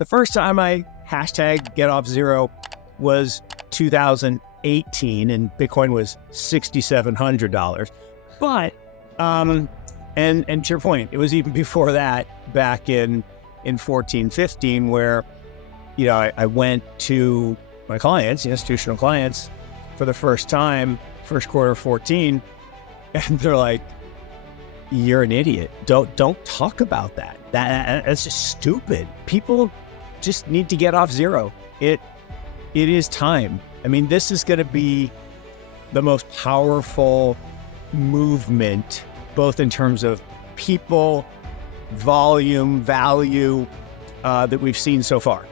The first time I hashtag get off zero was 2018, and Bitcoin was $6,700. But, and to your point, it was even before that, back in 14, 15, where, I went to my clients, institutional clients, for the first time, first quarter of 14, and they're like, "You're an idiot. Don't talk about that. That's just stupid. People just need to get off zero. It is time." I mean, this is going to be the most powerful movement, both in terms of people, volume, value, that we've seen so far.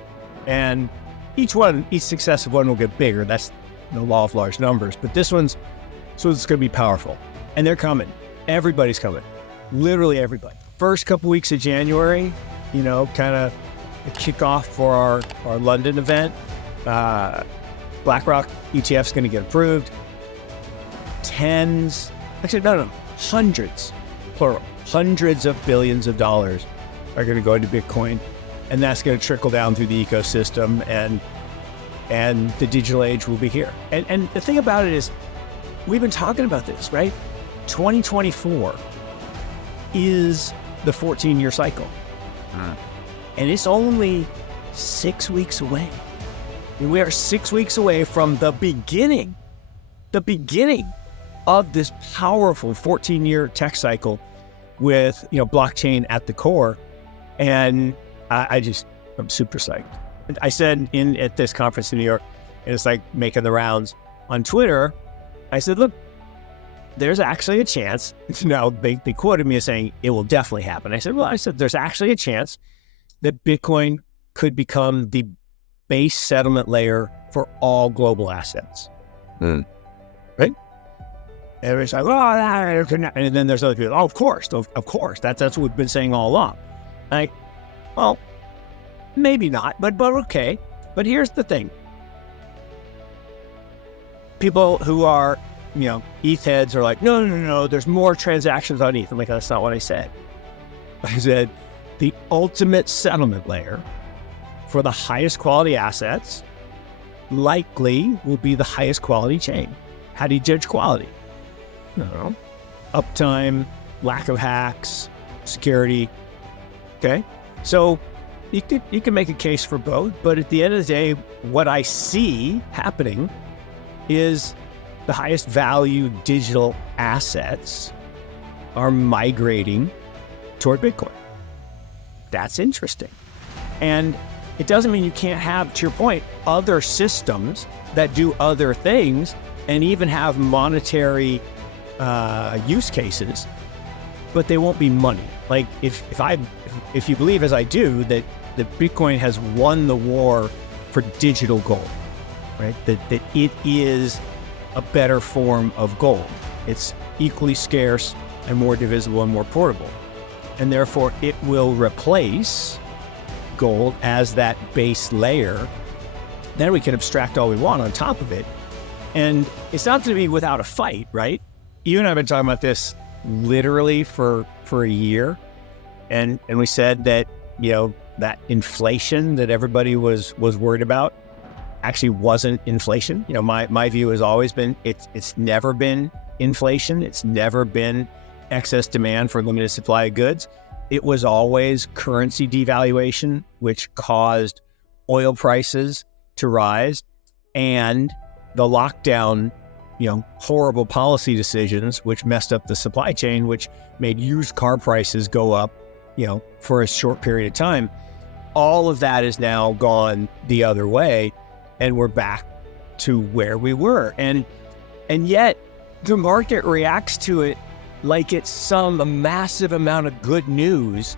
And each successive one will get bigger. That's the law of large numbers. But it's going to be powerful. And they're coming. Everybody's coming. Literally everybody. First couple weeks of January, kind of the kickoff for our London event. BlackRock ETF's going to get approved. Hundreds, plural, hundreds of billions of dollars are going to go into Bitcoin. And that's going to trickle down through the ecosystem, and the digital age will be here. And the thing about it is, we've been talking about this, right? 2024 is the 14-year cycle. And it's only 6 weeks away. We are 6 weeks away from the beginning of this powerful 14-year tech cycle with, blockchain at the core. And I'm super psyched. I said at this conference in New York, and it's like making the rounds on Twitter, I said, look, there's actually a chance. Now, they quoted me as saying it will definitely happen. I said, there's actually a chance that Bitcoin could become the base settlement layer for all global assets. Right? Everybody's like, and then there's other people, of course. That's what we've been saying all along. Like, well, maybe not, but okay. But here's the thing. People who are, ETH heads are like, no, there's more transactions on ETH. I'm like, that's not what I said. I said the ultimate settlement layer for the highest quality assets likely will be the highest quality chain. How do you judge quality? No. Uptime, lack of hacks, security. Okay. So you can make a case for both, but at the end of the day, what I see happening is the highest value digital assets are migrating toward Bitcoin. That's interesting. And it doesn't mean you can't have, to your point, other systems that do other things and even have monetary use cases, but they won't be money. Like if you believe, as I do, that Bitcoin has won the war for digital gold, right? That it is a better form of gold. It's equally scarce and more divisible and more portable. And therefore it will replace gold as that base layer. Then we can abstract all we want on top of it. And it's not going to be without a fight, right? You and I have been talking about this literally for a year. And we said that, that inflation that everybody was worried about actually wasn't inflation. My view has always been, it's never been inflation. It's never been excess demand for limited supply of goods. It was always currency devaluation, which caused oil prices to rise, and the lockdown, horrible policy decisions, which messed up the supply chain, which made used car prices go up, for a short period of time. All of that is now gone the other way, and we're back to where we were. And yet the market reacts to it like it's some massive amount of good news.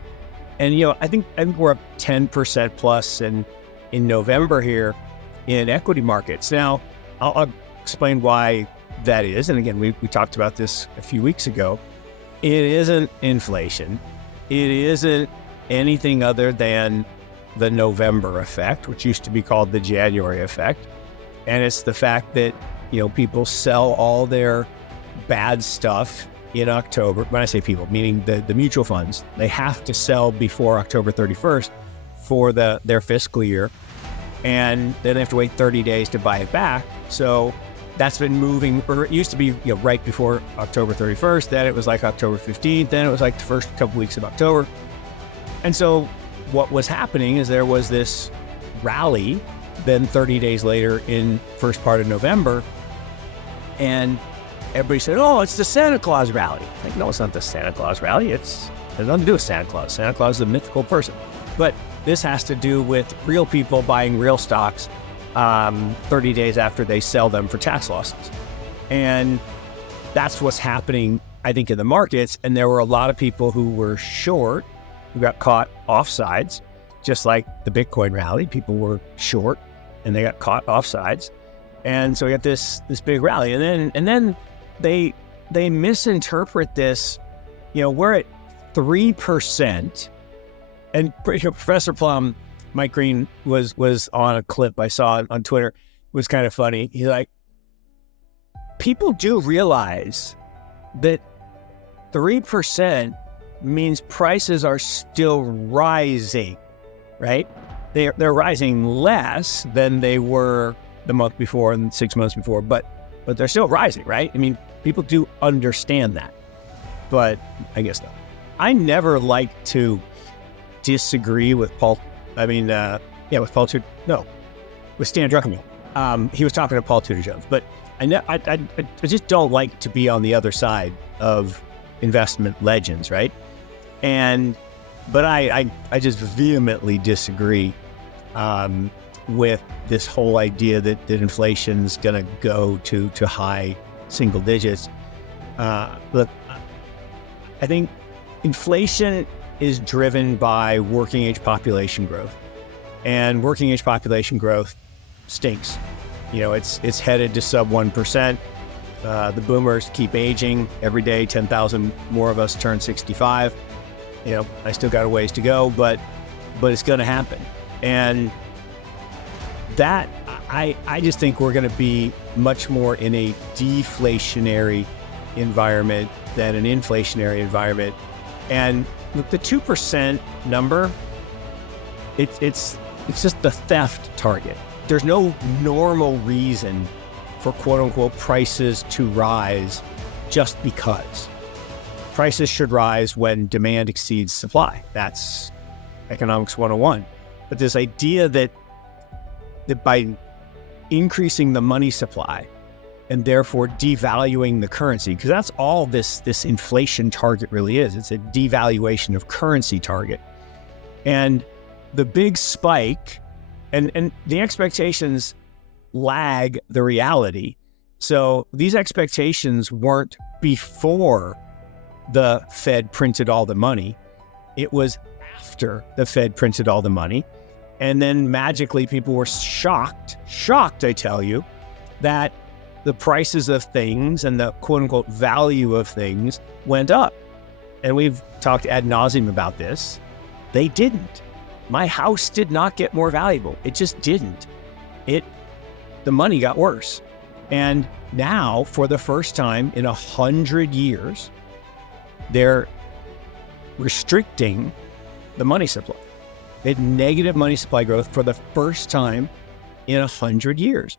And, I think we're up 10% plus in November here in equity markets. Now, I'll explain why that is. And again, we talked about this a few weeks ago. It isn't inflation. It isn't anything other than the November effect, which used to be called the January effect. And it's the fact that, people sell all their bad stuff in October. When I say people, meaning the mutual funds, they have to sell before October 31st for their fiscal year, and then they have to wait 30 days to buy it back. So that's been moving, or it used to be right before October 31st, then it was like October 15th, then it was like the first couple weeks of October. And so what was happening is there was this rally, then 30 days later in first part of November, and everybody said, oh, it's the Santa Claus rally. Like, no, it's not the Santa Claus rally. It has nothing to do with Santa Claus. Santa Claus is a mythical person. But this has to do with real people buying real stocks 30 days after they sell them for tax losses. And that's what's happening, I think, in the markets. And there were a lot of people who were short, who got caught offsides, just like the Bitcoin rally. People were short and they got caught offsides. And so we got this big rally. And then they misinterpret this. We're at 3%. And Professor Plum, Mike Green, was on a clip I saw on Twitter. It was kind of funny. He's like, people do realize that 3% means prices are still rising, right? They're rising less than they were the month before and 6 months before, but they're still rising, right? I mean, people do understand that, but I guess not. I never like to disagree with Paul. With Stan Druckenmiller. He was talking to Paul Tudor Jones, but I just don't like to be on the other side of investment legends, right? But I just vehemently disagree with this whole idea that inflation's going to go to high single digits. Look, I think inflation is driven by working age population growth, and working age population growth stinks. It's headed to sub 1%. The boomers keep aging every day. 10,000 more of us turn 65. I still got a ways to go, but it's going to happen. And that I just think we're going to be much more in a deflationary environment than an inflationary environment. And the 2% number, it's just the theft target. There's no normal reason for quote unquote prices to rise just because. Prices should rise when demand exceeds supply. That's economics 101. But this idea that by increasing the money supply and therefore devaluing the currency, because that's all this inflation target really is. It's a devaluation of currency target. And the big spike, and the expectations lag the reality. So these expectations weren't before the Fed printed all the money. It was after the Fed printed all the money. And then magically people were shocked, I tell you, that the prices of things and the quote unquote value of things went up. And we've talked ad nauseum about this. They didn't. My house did not get more valuable. It just didn't. The money got worse. And now, for the first time in 100 years, they're restricting the money supply. They had negative money supply growth for the first time in 100 years.